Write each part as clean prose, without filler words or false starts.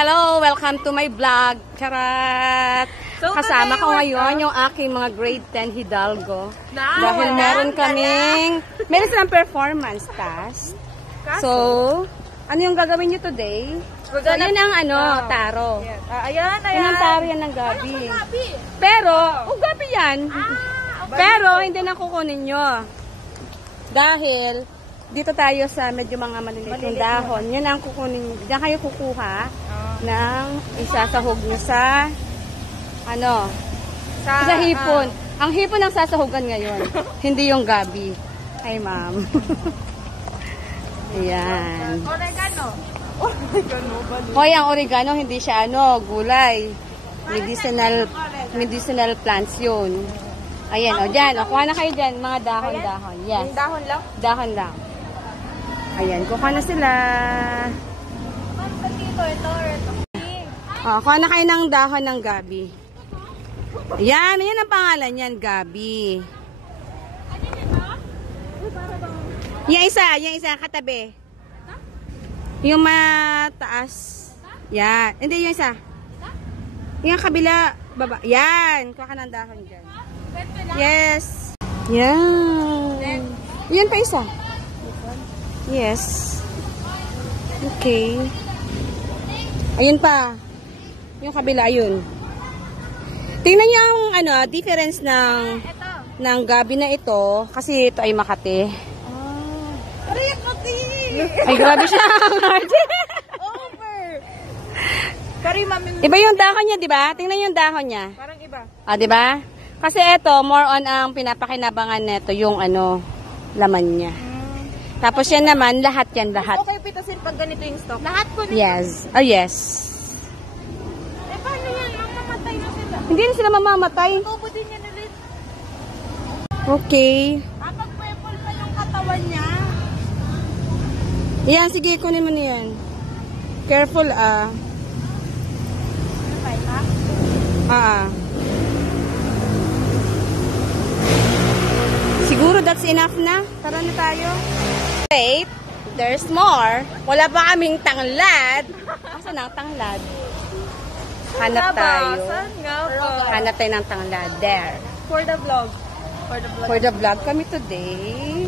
hello! Welcome to my vlog. Charat! So, kasama ko ngayon yung aking mga grade 10 Hidalgo. Dahil meron silang performance task. So, ano yung gagawin nyo today? So, yun ang taro. Ayan. Yun ang taro yan ng gabi. Pero, gabi yan. Pero, hindi na kukunin nyo. Dahil, dito tayo sa medyo mga maliliit yung dahon. Yun ang kukunin nyo. Diyan kayo kukuha ng isasahog nyo sa sa hipon. Ang hipon ang sasahugan ngayon. Hindi yung gabi. Ay, ma'am. Ayan. Oregano. Hoy, ang oregano, hindi siya gulay. Medicinal plants yun. Ayan, dyan. Kuha na kayo dyan, mga dahon-dahon. Yes. Yung dahon lang? Dahon lang. Ayan, kuha na sila. Kuha na kayo ng dahon ng gabi. Ayan, yan ang pangalan yan, gabi. Yung isa, katabi. Yung mataas. Yan. Hindi, yung isa. Yung kabila, baba. Yan. Kuha ka ng dahon dyan. Yes. Yan. Yan pa isa. Yes. Okay. Ayun pa. Yung kabila, ayun. Tingnan niyo yung difference ng gabi na ito. Kasi ito ay Makati. Ay, grabe siya. Over. Sorry, mami. Iba yung dahon niya, di ba? Tingnan yung dahon niya. Parang iba. Di ba? Kasi ito, more on ang pinapakinabangan nito, yung laman niya. Tapos yan naman, lahat. Okay, pitasin pag ganito yung stock. Lahat ko nito. Yes. Oh, yes. Paano yan? Mamamatay na sila. Hindi na sila mamamatay. Tubo din yan ulit. Okay. Kapag purple pa yung katawan niya. Yan, sige, kunin mo na yan. Careful, Siguro that's enough na. Tara na tayo. Wait, there's more. Wala pa kaming tanglad. Asan ang tanglad? Hanap tayo. Hanap tayo ng tanglad. There. For the vlog. For the vlog kami today.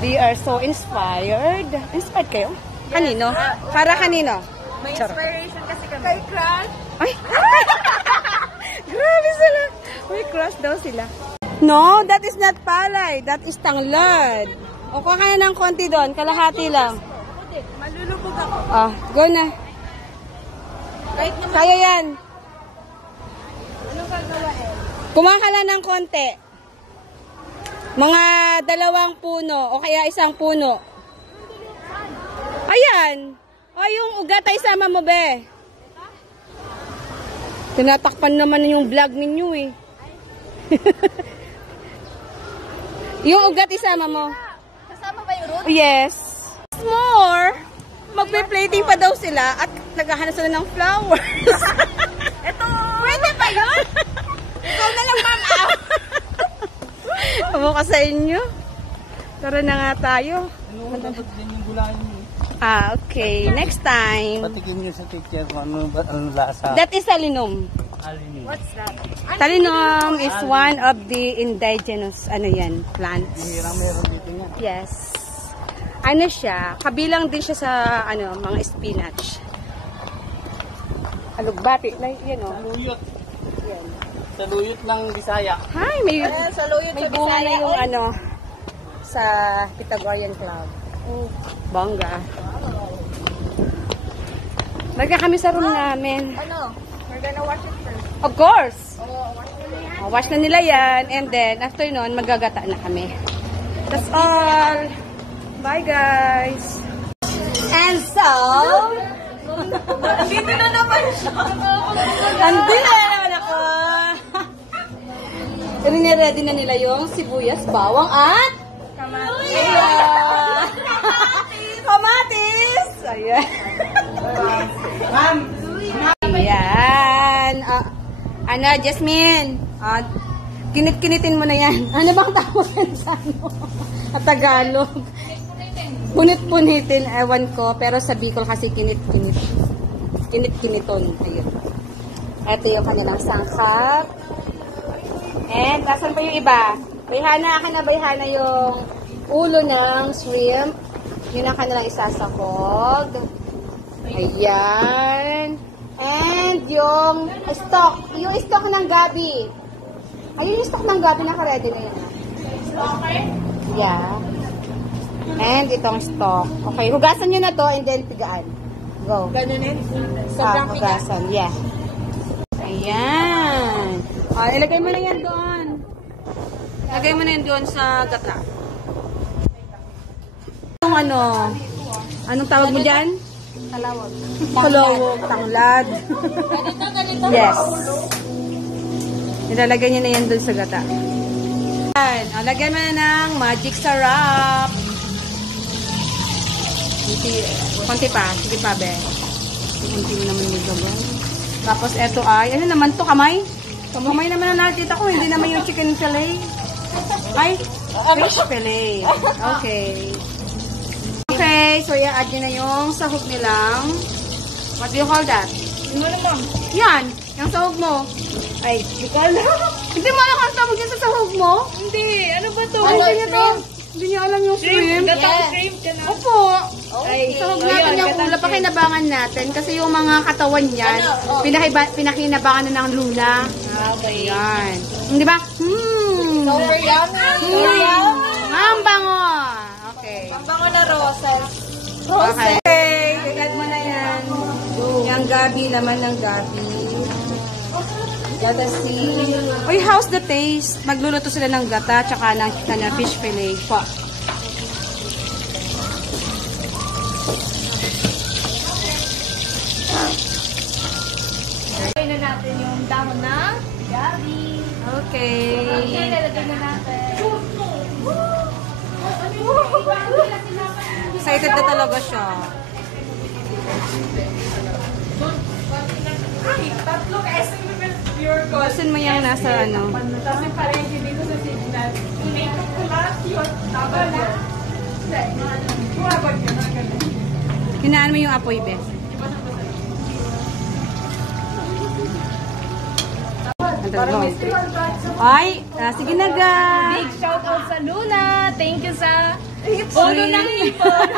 We are so inspired. Inspired kayo? Kanino? Para kanino? May inspiration kasi kami. Kay Crush. Ay! Grabe sila. May crush daw sila. No, that is not palay. That is tanglad. O, kuha kaya ng konti doon. Kalahati lang. Malulubog ako. Go na. Kaya yan. Anong gagawin? Kumaha ka lang ng konti. Mga 2 puno o kaya 1 puno. Ayan. Yung ugat ay sama mo, be. Tinatakpan naman yung vlog ninyo, eh. Yung ugat isama mo. Kasama ba yung root? Yes. More. Magpe-plating pa daw sila at naghahanap sila ng flowers. Ito. Pwede ba yun? Ikaw na lang, ma'am. Amo ka sa inyo. Tara na nga tayo. Okay. Next time. Patikin niyo sa picture kung ano lasa. That is talinom. What's that? Talinom is one of the indigenous plants. Meron dito nga. Yes. Siya, kabilang din siya sa mga spinach. Alugbati, like Saluyot. Yan. Saluyot ng Bisaya. Hi, may Saluyot may sa bunga na Bisaya. yung sa Pythagorean Club. Bongga. Magka kami sa room namin. We're gonna wash it first. Of course. Wash Wash na na nila yan. And then, after nun, magagata na kami. That's all. Bye, guys. And so, Dito na naman siya. nandito na naman ako. Ready na nila yung sibuyas, bawang at kamatis. Ayan. Ayan. Jasmine. Kinit-kinitin mo na yan. Ano bang tawag sa at Tagalog? Punit-punitin, ewan ko. Pero sa Bicol kasi kinit-kinit. kinit-kiniton. Ayun. Ito yung kanilang sangkap. And, asan pa yung iba? Bayhana, akin na bayhana yung ulo ng shrimp. Yun ang kanilang isasahog. Ayan. And, yung stock. Yung stock ng gabi. Ayun yung stock ng gabi, naka-ready na yun. Okay. Yeah. And itong stock. Okay, hugasan nyo na to and then pigaan. Go. Ganun eh. Hugasan. Yeah. Ayan. Ilagay mo na yan doon. Ilagay mo na yan doon sa gata. Anong tawag mo dyan? Kalawag. Kalawag. Tanglad. Ganito. Yes. Nilalagay niyo na yan doon sa gata. Ayan. Lagyan mo na ng magic sarap. Konti pa. Sige pa, be. Konti mo naman yung gaba. Tapos, eto ay, ano naman to, kamay? Kamay naman na nakita ko, hindi naman yung chicken fillet. Ay, fish fillet. Okay. Okay, so i-add nyo na yung sahog nilang, what do you call that? Ano naman? Yan, yung sahog mo. Ay, hindi ko alam. Hindi mo alam kung tawag yan sa sahog mo? Hindi. Ano ba to? Ay, hindi niya to. Hindi niya alam yung shrimp. Gatang shrimp ka na. Opo. Ay, sahog natin yung ulo, pakinabangan natin. Kasi yung mga katawan niyan, pinakinabangan na ng luna. Okay. Yan. Di ba? Super yummy. Ang bango. Okay. Ang bango na roses. Okay. I-add mo na yan. Yung gabi, laman ng gabi. Gata see. Uy, how's the taste? Magluluto sila ng gata tsaka ng fish fillet. Pa. Lagay na natin yung dahon ng gabi. Okay. Okay, lalagay na natin. Excited na talaga siya. Ay, tatlong SMS pure gold. Gusto mo yung nasa ano? Kasi parang dito sa signal. Hindi ko lahat yun. Tama na. Hindi. Buwabag ka na ganun. Hinaan mo yung apoy, Beth. Ay, sige na ga. Big shout out sa Luna. Thank you sa ulo ng hipon.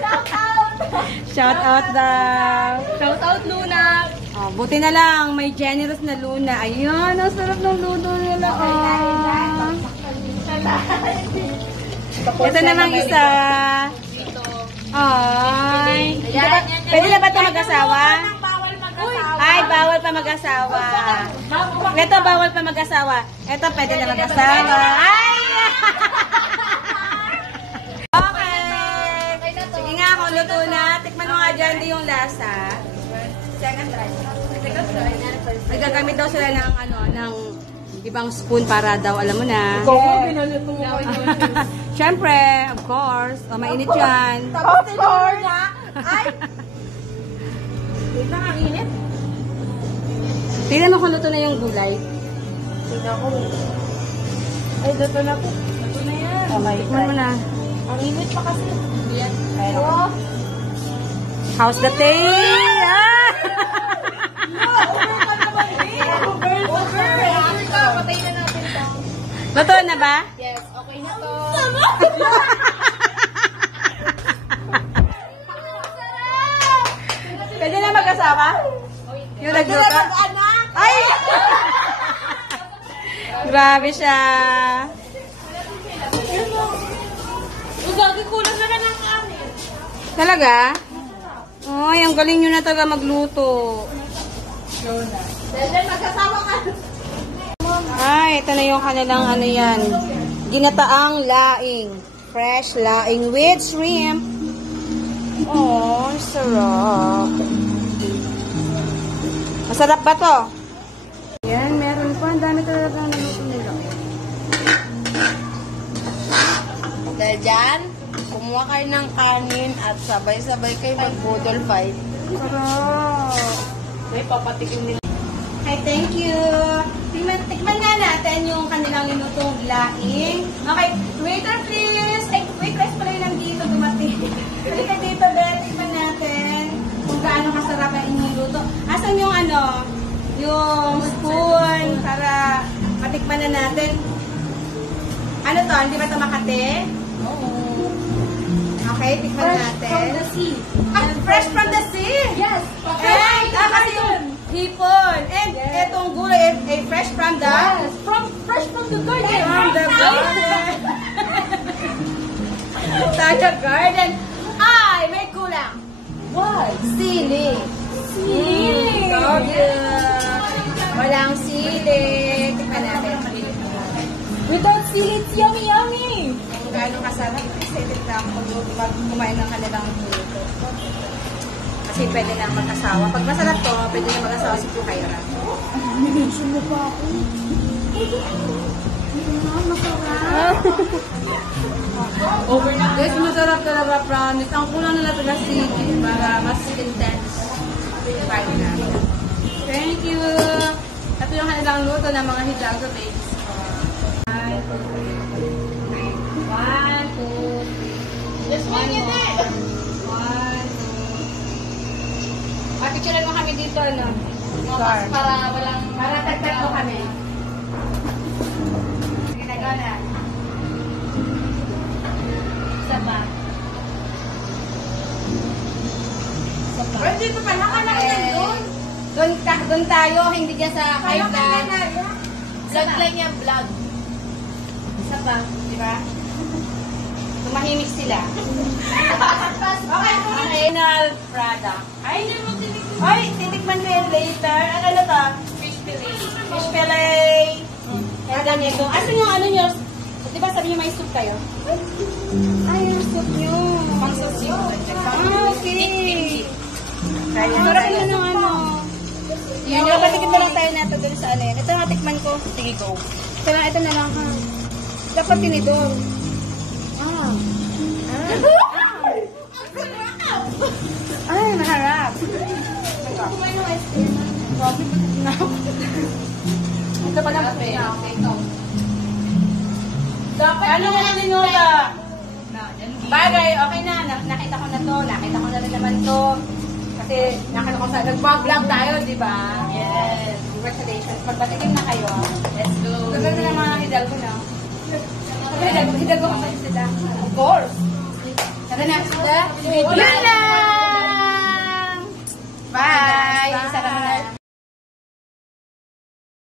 Shout out. Shout out daw. Shout out Luna. Oh, buti na lang, may generous na Luna. Ayun, ang sarap ng luto nila. Oh. Ito namang isa. Ay. Pwede na ba ito mag-asawa? Ay, bawal pa mag-asawa. Ito, bawal pa mag-asawa. Ito, pwede na mag-asawa. Ay! Okay. Sige nga, kung luto na. Tikman mo nga dyan din yung lasa. Second try. Nagagamit daw sila ng, ng ibang spoon para daw, alam mo na. Siyempre, of course. O, mainit yan. Tapos tinor na. Ay! Wait lang, ang init. Tingnan mo kung luto na yung gulay. Tingnan ko. Ay, luto na po. Luto na yan. Tikman mo na. Ang init pa kasi. Yan. Oh. How's the taste? Ah! Patay na natin to. Luto na ba? Yes, okay na to. Pwede na mag-asawa? Yung nagluto? Anak! Ay! Grabe siya. Ugagi kulang na ng kanin. Talaga? Ay, ang galing nyo na talaga magluto. Dahil magkasama ka. Ay, ito na yung kanilang ano yan. Ginataang laing. Fresh laing with shrimp. Oh, sarap. Masarap ba to? Yan, meron pa. Ang dami talaga ng naluto nila. Dahil dyan, kumuha kayo ng kanin at sabay-sabay kayo mag-budol fight. Sarap. May papatikin nila. Hi, thank you. Tikman nga natin yung kanilang linutong laing. Okay, waiter please. Ay, waitress pala yung nandito dumating. Halika dito, Ben. Tikman natin kung gaano kasarap yung spoon para matikman na natin. Ano to? Hindi ba ito Makate? Oo. Okay, tikman natin. From the sea. Fresh from the sea! Yes. And, kasi yung hipon. And etong gulay, fresh from the... Yes. Fresh from the garden. From the garden. Tayo garden. Ay, may kulang. What? Sili. Sili. So good. Walang sili. Tikman natin. Without sili, it's yummy, yummy. Kung gaano kasarap, excited na ako pag kumain ng kanilang luto. Kasi pwede na mag-asawa. Pag masarap to, pwede na mag-asawa si Pukaira. Nilensyon mo pa ako. Over na. Guys, masarap talaga, promise. Ang kulang na natin na sili para mas intense. Kain na. Thank you. Ito yung kanilang luto ng mga Hidalgo babies. 1, 2, 3. Just one yun eh. 1, 2. Picturean mo kami dito, ano? Para walang... Para tagtag mo kami. Ginagawa na. Isa pa. Pero dito pa, nakalain doon. Doon tayo, hindi dyan sa high blood. Vlog lang yan, vlog. Isa pa, di ba? Tumahimik sila. Okay, final product. Ay, titikman ko yun later. Ano to? Fish fillet. Fish fillet. And then ito. Asan yung ano nyo? Di ba sabi nyo may soup kayo? Ay, yung soup nyo. Pang sauce yun. Ah, okay. Sarap yun ng ano. Yun yung patikit na lang tayo nato dun sa ano yun. Ito na tikman ko. Sige, go. Ito na lang ha. Dapat tinidor. Ah. Ay, maharap. Kumain ng ice cream. Ito pa lang. Okay, ito. Dapat ano mo na linula? Bagay, okay na. Nakita ko na to. Nakita ko na rin naman to. Kasi nakita ko sa nag-vlog tayo, di ba? Yes. Congratulations. Pagpatikim na kayo. Let's go. Gaganda ng mga Hidalgo na. Hidalgo ka pa sila. Of course. Tara na. Yun na!